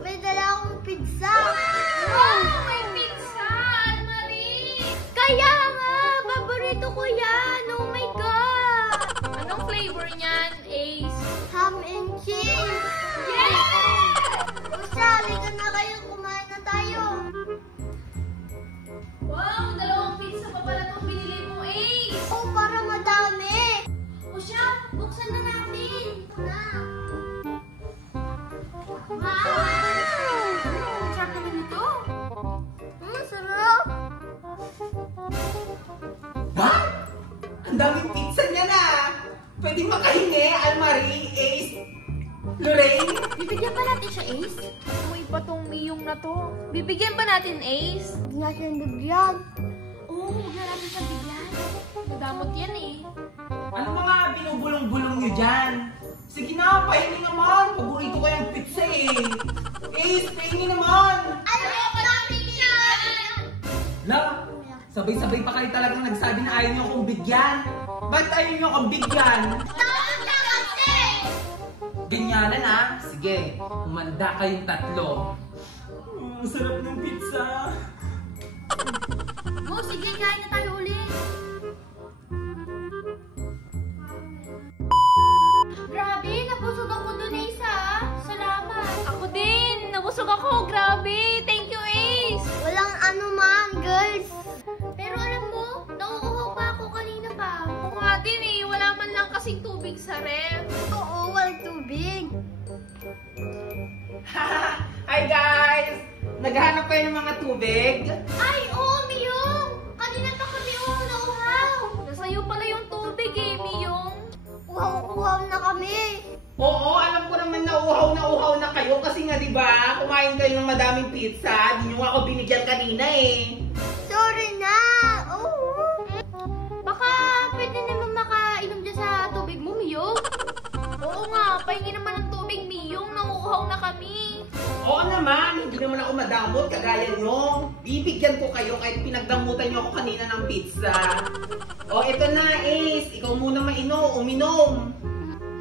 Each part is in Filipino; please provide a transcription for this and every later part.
May dala akong pizza. Wow! May pizza, Anne-Marie! Kaya nga! Paborito ko yan! Oh my God! Anong flavor niyan, Ace? Ham and cheese! Yeah! O siya, halika na kayo. Kumain na tayo. Wow! Dalawang pizza pa pala itong binili mo, Ace! Oh, para madami. O siya, buksan na natin! Na. Wow! Ang sarap naman ito! Sarap. Ha? Ang daming pizza niya na! Pwedeng makahingi, Anne-Marie, Ace, Lorraine? Bibigyan ba natin siya, Ace? Uy, pa tong miyong na to. Bibigyan ba natin, Ace? Huwag natin bigyan. Oo, huwag na natin siya bigyan. Nadamot yan eh. Ano mga binubulong-bulong niyo dyan? Sige na, pahingi naman. Paborito ko yung pizza eh. Ace, pahingi naman. Ano yung pizza? La, sabay-sabay pa kayo talagang nagsabi na ayaw niyo akong bigyan. Ba't ayaw niyo akong bigyan? Tawag na kasi. Ganyanan ah. Sige, umanda kayong tatlo. Sarap ng pizza. Go, sige, kain na tayo ulit. Grabe, nabusog ako dun, Ace, ah. Salamat. Ako din, nabusog ako. Grabe. Thank you, Ace. Walang anuman, girls. Pero alam mo, nauuhaw pa ako kanina pa. Ako nga din eh, wala man lang kasing tubig sa ref. Oo, walang tubig. Hi guys! Naghahanap kayo ng mga tubig? Ay, oo, Miyong! Kanina pa kami nauuhaw. Nasa'yo pala yung tubig eh, Miyong. Uhaw-uhaw na kami. Oo, alam ko naman na uhaw na kayo kasi nga 'di ba? Kumain kayo ng madaming pizza, di niyo ako binigyan kanina eh. Sorry na. Oo. Baka pwede naman makainom dyan sa tubig mo, Miyong. Oo nga, pahingi naman ng tubig, Miyong. Nauuhaw na kami. Oo naman, hindi naman ako madamot kagaya nyo. Bibigyan ko kayo kahit pinagdamutan nyo ako kanina ng pizza. O, ito na Ace, ikaw muna uminom.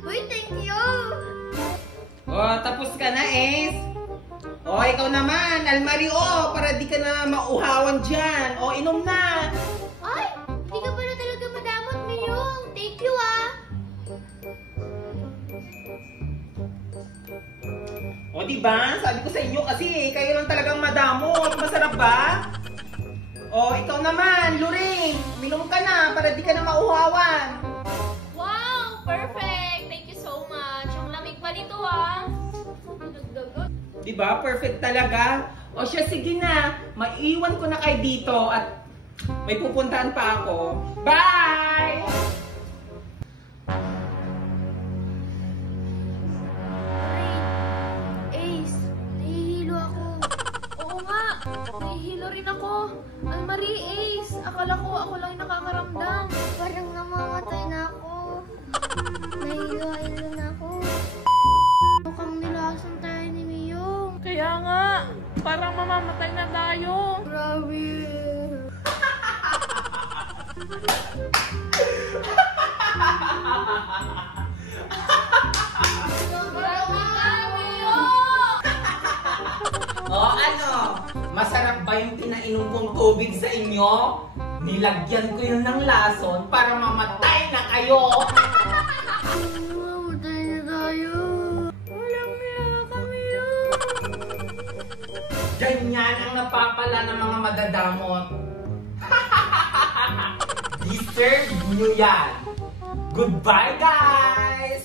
Uy, thank you. O, tapos ka na Ace. O, ikaw naman, Anne-Marie, para di ka na mauhawan dyan. O, inom na. Ay, hindi ka pala talaga madamot, Miyong. Thank you, ah. O, diba? Sabi ko sa inyo kasi kayo lang talagang madamot. Masarap ba? O, ikaw naman, Lorraine. Minom ka na para di ka na mauhawan. Wow, perfect. Thank you so much. Ang lamig pa nito, ah. Diba? Perfect talaga. O siya, sige na. Maiwan ko na kayo dito at may pupuntahan pa ako. Bye! Ace, nahihilo ako. Oo nga, nahihilo rin ako. Anne-Marie, Ace, akala ko ako lang yung nakakaramdam. Parang namamatay na ako. Nahilo-hilo na ako. Mukhang nilasan tayo ni Miyong. Kaya nga, parang mamamatay na tayo. Grabe. O ano? Masarap ba yung pinainom kong tubig sa inyo? Nilagyan ko yun ng lason para mamatay na kayo. Mamatay na tayo. Walang niya kami yun. Ganyan ang napapala ng mga madadamot. Deserve nyo yan. Goodbye guys!